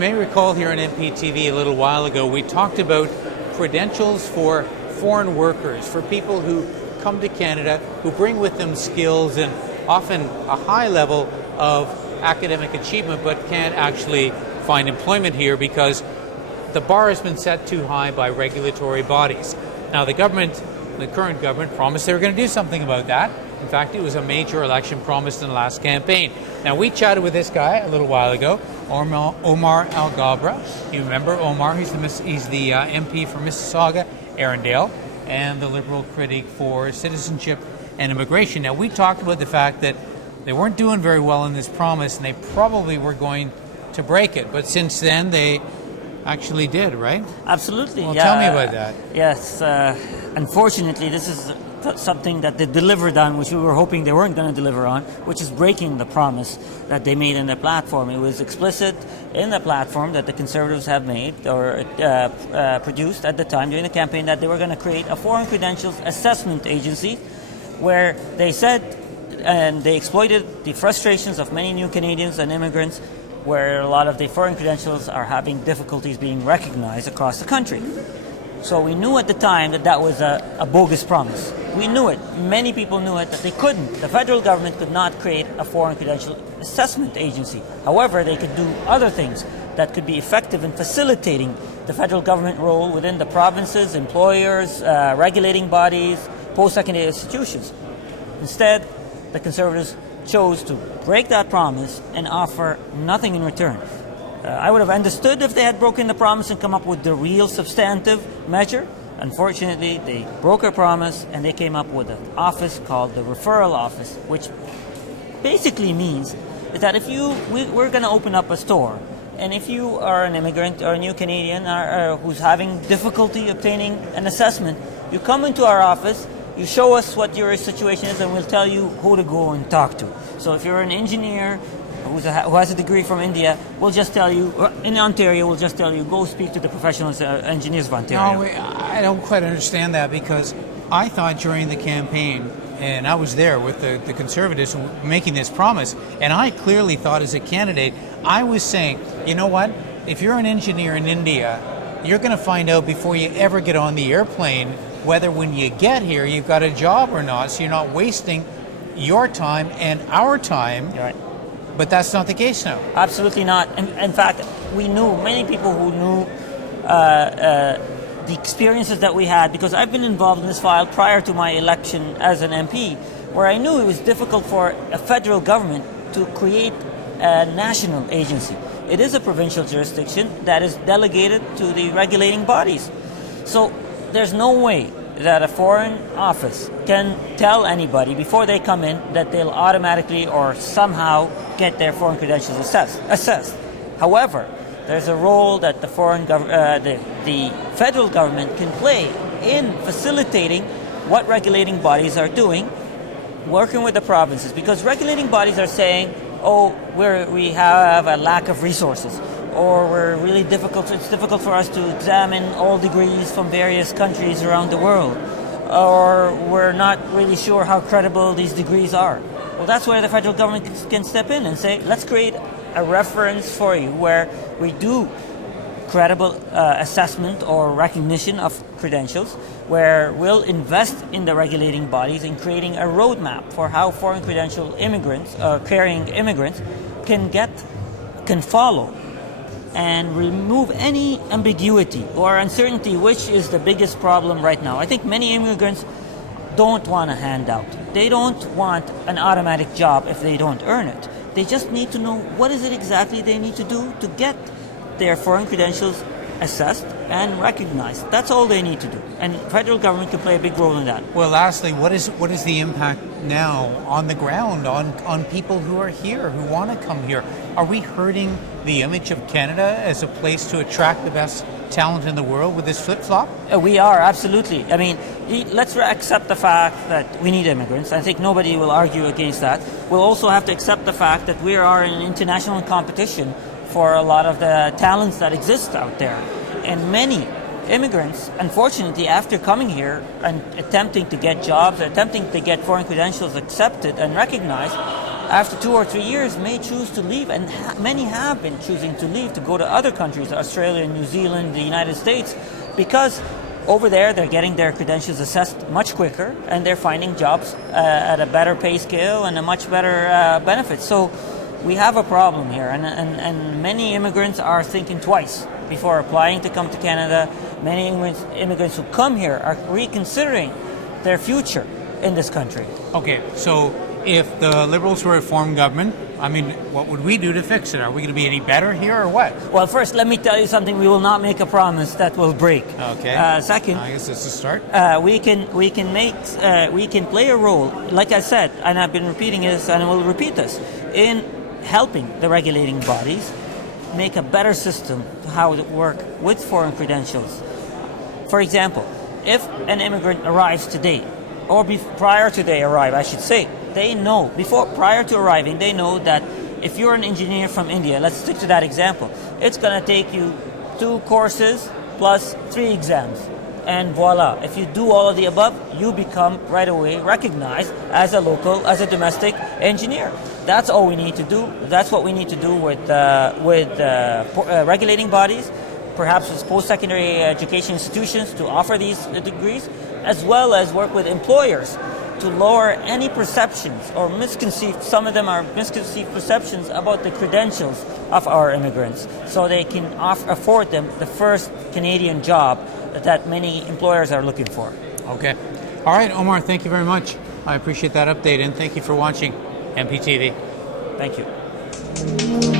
may recall here on MPtv a little while ago, we talked about credentials for foreign workers, for people who come to Canada, who bring with them skills and often a high level of academic achievement, but can't actually find employment here because the bar has been set too high by regulatory bodies. Now the current government promised they were going to do something about that. In fact, it was a major election promised in the last campaign. Now we chatted with this guy a little while ago, Omar Alghabra. You remember Omar? He's the MP for Mississauga, Arundel, and the Liberal critic for Citizenship and Immigration. Now we talked about the fact that they weren't doing very well in this promise, and they probably were going to break it. But since then, they actually did, right? Absolutely. Well, tell me about that. Yes. Unfortunately, this is something that they delivered on, which we were hoping they weren't going to deliver on, which is breaking the promise that they made in the platform. It was explicit in the platform that the Conservatives have made or produced at the time during the campaign that they were going to create a foreign credentials assessment agency where they said, and they exploited the frustrations of many new Canadians and immigrants, where a lot of the foreign credentials are having difficulties being recognized across the country. So we knew at the time that that was a bogus promise. We knew it. Many people knew it, that they couldn't. The federal government could not create a foreign credential assessment agency. However, they could do other things that could be effective in facilitating the federal government role within the provinces, employers, regulating bodies, post-secondary institutions. Instead, the Conservatives chose to break that promise and offer nothing in return. I would have understood if they had broken the promise and come up with the real substantive measure. Unfortunately, they broke a promise and they came up with an office called the referral office, which basically means that if we're going to open up a store, and if you are an immigrant or a new Canadian who's having difficulty obtaining an assessment, you come into our office, you show us what your situation is, and we'll tell you who to go and talk to. So if you're an engineer who has a degree from India, we'll just tell you, in Ontario, we'll just tell you, go speak to the professional engineers of Ontario. No, I don't quite understand that, because I thought during the campaign, and I was there with the Conservatives making this promise, and I clearly thought as a candidate, I was saying, you know what, if you're an engineer in India, you're going to find out before you ever get on the airplane whether when you get here you've got a job or not, so you're not wasting your time and our time. Right. But that's not the case now. Absolutely not. In fact, we knew, many people who knew the experiences that we had, because I've been involved in this file prior to my election as an MP, where I knew it was difficult for a federal government to create a national agency. It is a provincial jurisdiction that is delegated to the regulating bodies. So there's no way that a foreign office can tell anybody before they come in that they'll automatically or somehow get their foreign credentials assessed. However, there's a role that the federal government can play in facilitating what regulating bodies are doing, working with the provinces, because regulating bodies are saying, oh, we have a lack of resources, or it's difficult for us to examine all degrees from various countries around the world, or we're not really sure how credible these degrees are. Well, that's where the federal government can step in and say, let's create a reference for you where we do credible assessment or recognition of credentials, where we'll invest in the regulating bodies in creating a roadmap for how foreign credential immigrants, carrying immigrants, can follow and remove any ambiguity or uncertainty, which is the biggest problem right now. I think many immigrants don't want a handout. They don't want an automatic job if they don't earn it. They just need to know what is it exactly they need to do to get their foreign credentials assessed and recognized. That's all they need to do. And federal government can play a big role in that. Well, lastly, what is the impact now on the ground on people who are here, who want to come here? Are we hurting the image of Canada as a place to attract the best talent in the world with this flip-flop? We are, absolutely. I mean, let's accept the fact that we need immigrants. I think nobody will argue against that. We'll also have to accept the fact that we are in international competition for a lot of the talents that exist out there. And many immigrants, unfortunately, after coming here and attempting to get jobs, attempting to get foreign credentials accepted and recognized, after 2 or 3 years may choose to leave, and many have been choosing to leave to go to other countries, Australia, New Zealand, the United States, because over there they're getting their credentials assessed much quicker, and they're finding jobs at a better pay scale and a much better benefit. So we have a problem here, and many immigrants are thinking twice before applying to come to Canada. Many immigrants who come here are reconsidering their future in this country. Okay, so if the Liberals were to form government, I mean, what would we do to fix it? Are we going to be any better here or what? Well, first, let me tell you something. We will not make a promise that will break. Okay. Second, I guess it's a start. we can play a role, like I said, and I've been repeating this, and I will repeat this, in helping the regulating bodies make a better system to how it work with foreign credentials. For example, if an immigrant arrives today, or prior to they arrive, I should say, they know, prior to arriving, they know that if you're an engineer from India, let's stick to that example, it's going to take you 2 courses plus 3 exams. And voila, if you do all of the above, you become right away recognized as a local, as a domestic engineer. That's all we need to do. That's what we need to do with regulating bodies, perhaps with post-secondary education institutions to offer these degrees, as well as work with employers to lower any perceptions or some of them are misconceived perceptions about the credentials of our immigrants, so they can afford them the first Canadian job that many employers are looking for. Okay. All right, Omar, thank you very much. I appreciate that update, and thank you for watching MPtv. Thank you.